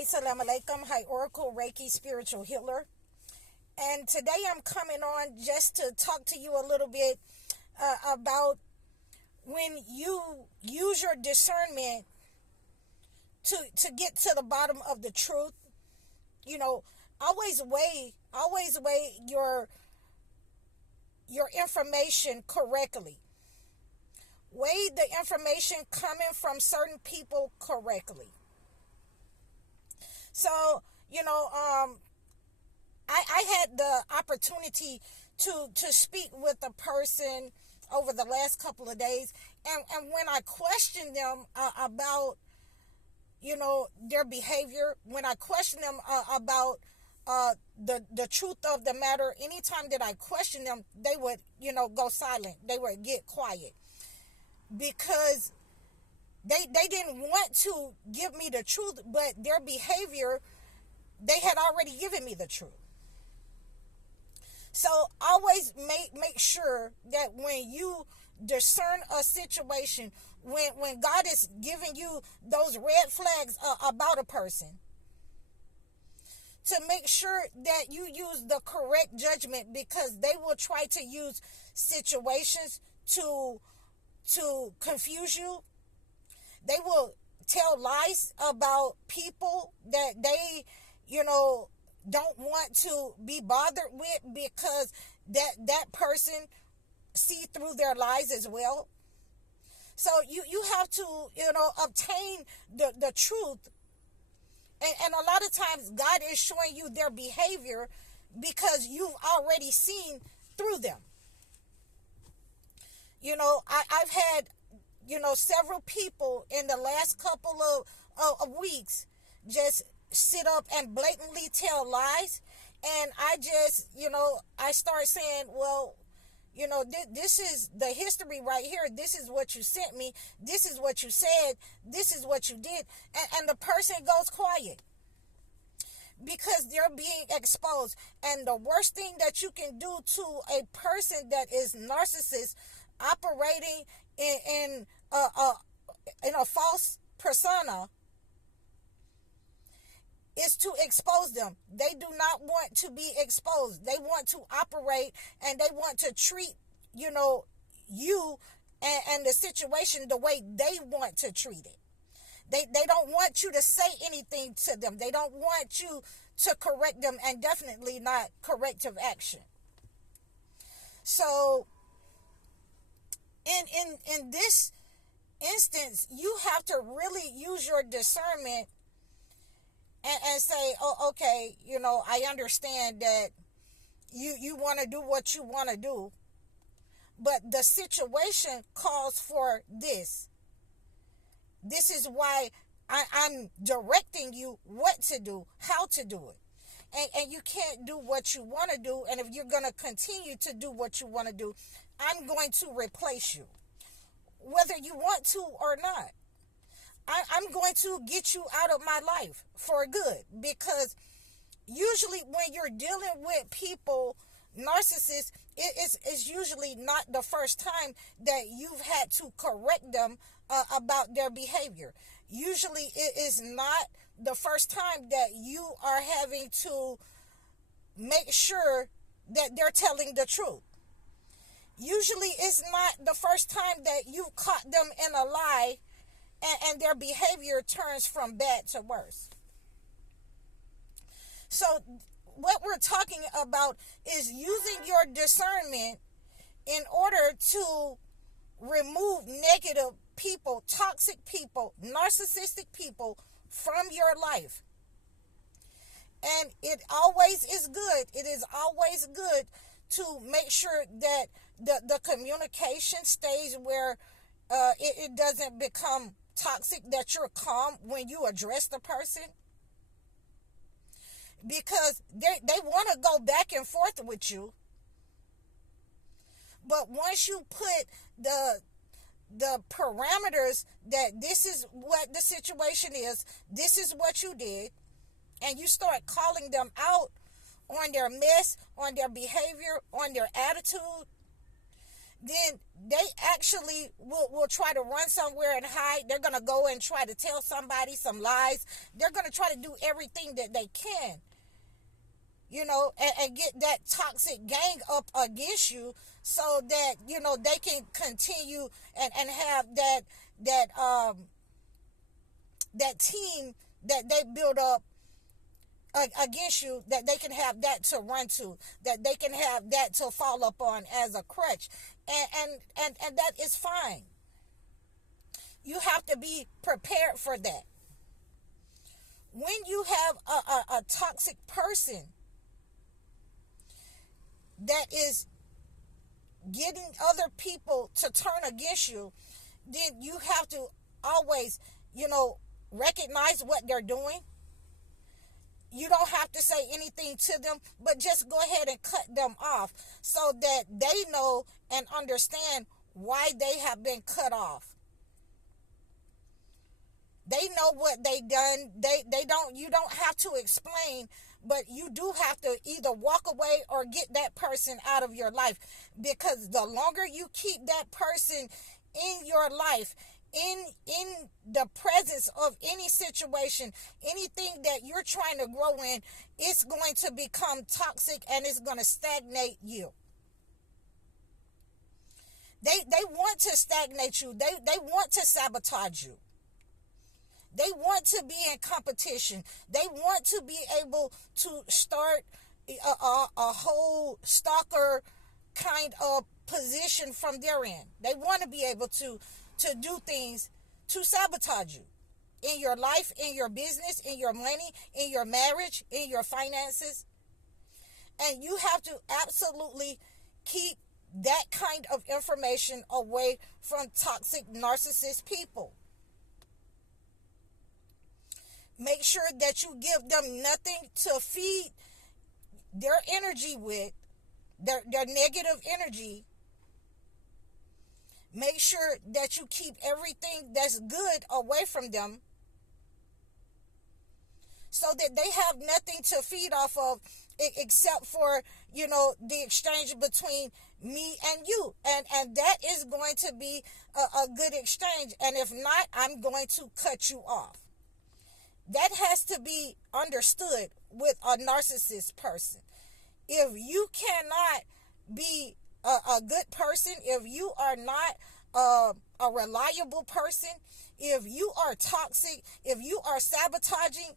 Hi, Salam Alaikum. Hi, Oracle Reiki Spiritual Healer. And today I'm coming on just to talk to you a little bit about when you use your discernment to get to the bottom of the truth. You know, always weigh your information correctly. Weigh the information coming from certain people correctly. So, I had the opportunity to speak with a person over the last couple of days, and when I questioned them about, their behavior, when I questioned them about the truth of the matter, anytime that I questioned them, they would, go silent. They would get quiet because they didn't want to give me the truth, but their behavior, they had already given me the truth. So always make sure that when you discern a situation, when God is giving you those red flags about a person, to make sure that you use the correct judgment, because they will try to use situations to confuse you. They will tell lies about people that they, don't want to be bothered with, because that person see through their lies as well. So you have to, obtain the truth. And a lot of times God is showing you their behavior because you've already seen through them. I've had, several people in the last couple of weeks just sit up and blatantly tell lies. And I just, I start saying, well, this is the history right here. This is what you sent me. This is what you said. This is what you did. And the person goes quiet because they're being exposed. And the worst thing that you can do to a person that is narcissist, operating in a false persona, is to expose them. They do not want to be exposed. They want to operate and they want to treat, you and the situation the way they want to treat it. They don't want you to say anything to them. They don't want you to correct them, and definitely not corrective action. So in this instance, you have to really use your discernment and say, oh, okay, I understand that you want to do what you want to do, but the situation calls for this. This is why I'm directing you what to do, how to do it. And you can't do what you want to do. And if you're going to continue to do what you want to do, I'm going to replace you, whether you want to or not. I'm going to get you out of my life for good, because usually when you're dealing with people, narcissists, it's usually not the first time that you've had to correct them about their behavior. Usually it is not the first time that you are having to make sure that they're telling the truth. Usually it's not the first time that you've caught them in a lie and their behavior turns from bad to worse. So what we're talking about is using your discernment in order to remove negative people, toxic people, narcissistic people from your life. And it always is good. It is always good to make sure that the communication stays where it doesn't become toxic, that you're calm when you address the person, because they want to go back and forth with you. But once you put the parameters that this is what the situation is, this is what you did, and you start calling them out on their mess, on their behavior, on their attitude, then they actually will try to run somewhere and hide. They're going to go and try to tell somebody some lies. They're going to try to do everything that they can, and get that toxic gang up against you, so that, they can continue and have that team that they build up against you, that they can have that to run to, that they can have that to fall upon as a crutch, and that is fine. You have to be prepared for that. When you have a toxic person that is getting other people to turn against you, then you have to always, recognize what they're doing. You don't have to say anything to them, but just go ahead and cut them off, so that they know and understand why they have been cut off. They know what they done. You don't have to explain, but you do have to either walk away or get that person out of your life, because the longer you keep that person in your life, in the presence of any situation, anything that you're trying to grow in, it's going to become toxic and it's going to stagnate you. They want to stagnate you. They want to sabotage you. They want to be in competition. They want to be able to start a whole stalker kind of position from their end. They want to be able to do things to sabotage you in your life, in your business, in your money, in your marriage, in your finances. And you have to absolutely keep that kind of information away from toxic narcissist people. Make sure that you give them nothing to feed their energy with, their negative energy. Make sure that you keep everything that's good away from them, so that they have nothing to feed off of, except for, the exchange between me and you. And that is going to be a good exchange. And if not, I'm going to cut you off. That has to be understood with a narcissist person. If you cannot be a good person, if you are not a reliable person, if you are toxic, if you are sabotaging,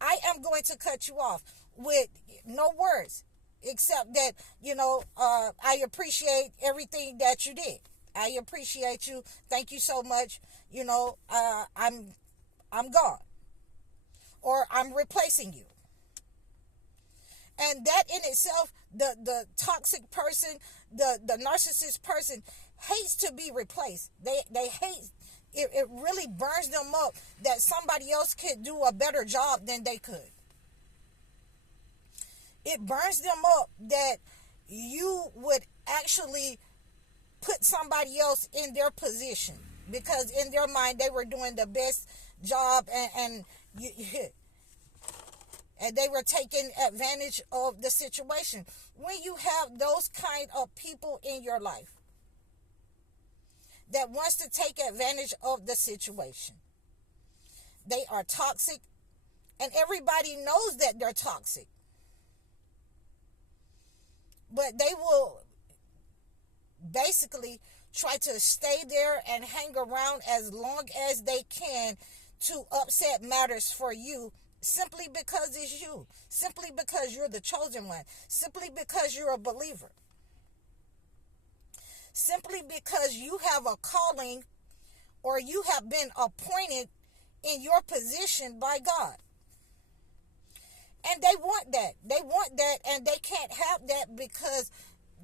I am going to cut you off with no words, except that, I appreciate everything that you did. I appreciate you. Thank you so much. I'm gone, or I'm replacing you. And that in itself, the toxic person, the narcissist person hates to be replaced. They hate it. It really burns them up that somebody else could do a better job than they could. It burns them up that you would actually put somebody else in their position, because in their mind they were doing the best job, and they were taking advantage of the situation. When you have those kind of people in your life that wants to take advantage of the situation, they are toxic, and everybody knows that they're toxic. But they will basically try to stay there and hang around as long as they can to upset matters for you, simply because it's you, simply because you're the chosen one, simply because you're a believer, simply because you have a calling, or you have been appointed in your position by God. And they want that, and they can't have that, because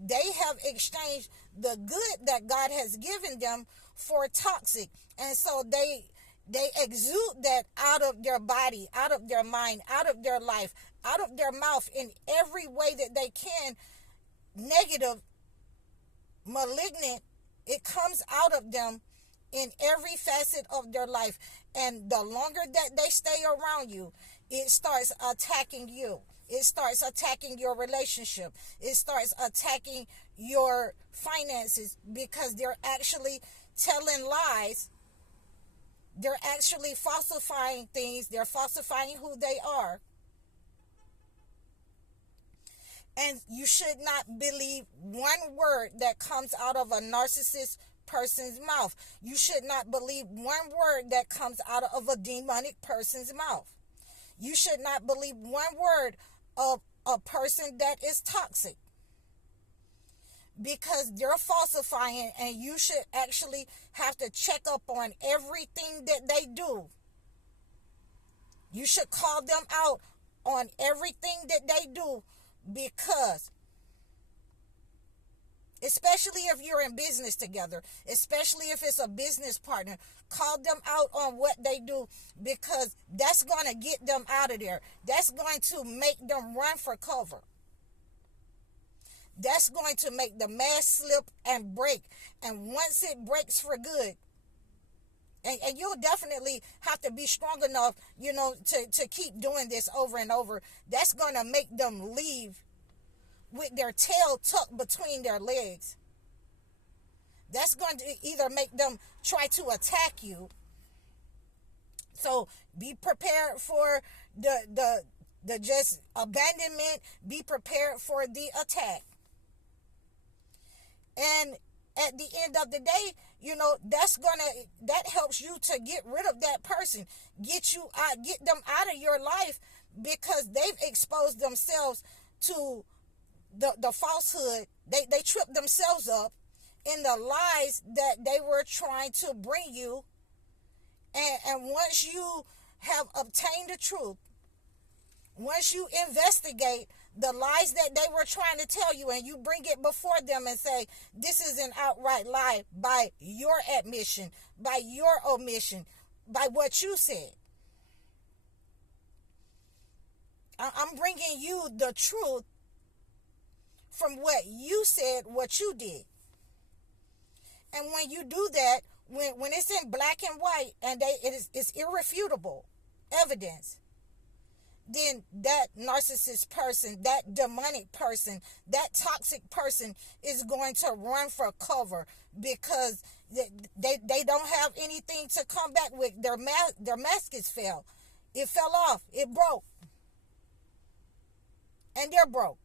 they have exchanged the good that God has given them for toxic. And so they exude that out of their body, out of their mind, out of their life, out of their mouth, in every way that they can. Negative, malignant, it comes out of them in every facet of their life. And the longer that they stay around you, it starts attacking you. It starts attacking your relationship. It starts attacking your finances because they're actually telling lies. They're actually falsifying things. They're falsifying who they are. And you should not believe one word that comes out of a narcissist person's mouth. You should not believe one word that comes out of a demonic person's mouth. You should not believe one word of a person that is toxic, because they're falsifying, and you should actually have to check up on everything that they do. You should call them out on everything that they do, because especially if you're in business together, especially if it's a business partner, call them out on what they do, because that's going to get them out of there. That's going to make them run for cover. That's going to make the mask slip and break. And once it breaks for good, and you'll definitely have to be strong enough, to keep doing this over and over. That's going to make them leave with their tail tucked between their legs. That's going to either make them try to attack you. So be prepared for the just abandonment. Be prepared for the attack. And at the end of the day, that helps you to get rid of that person, get them out of your life, because they've exposed themselves to the falsehood. They tripped themselves up in the lies that they were trying to bring you. And once you have obtained the truth, once you investigate the lies that they were trying to tell you, and you bring it before them and say, this is an outright lie by your admission, by your omission, by what you said. I'm bringing you the truth from what you said, what you did. And when you do that, when it's in black and white, and it's irrefutable evidence, then that narcissist person, that demonic person, that toxic person is going to run for cover, because they don't have anything to come back with. Their mask is fell. It fell off. It broke. And they're broke.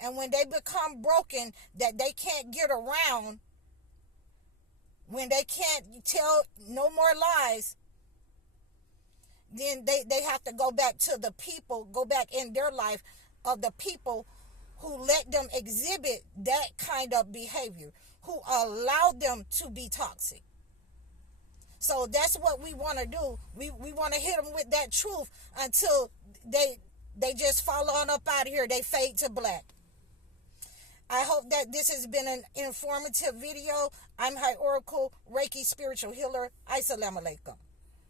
And when they become broken, that they can't get around, when they can't tell no more lies, then they have to go back to the people, go back in their life of the people who let them exhibit that kind of behavior, who allowed them to be toxic. So that's what we want to do. We want to hit them with that truth until they just fall on up out of here. They fade to black. I hope that this has been an informative video. I'm High Oracle, Reiki Spiritual Healer. Assalamu alaikum.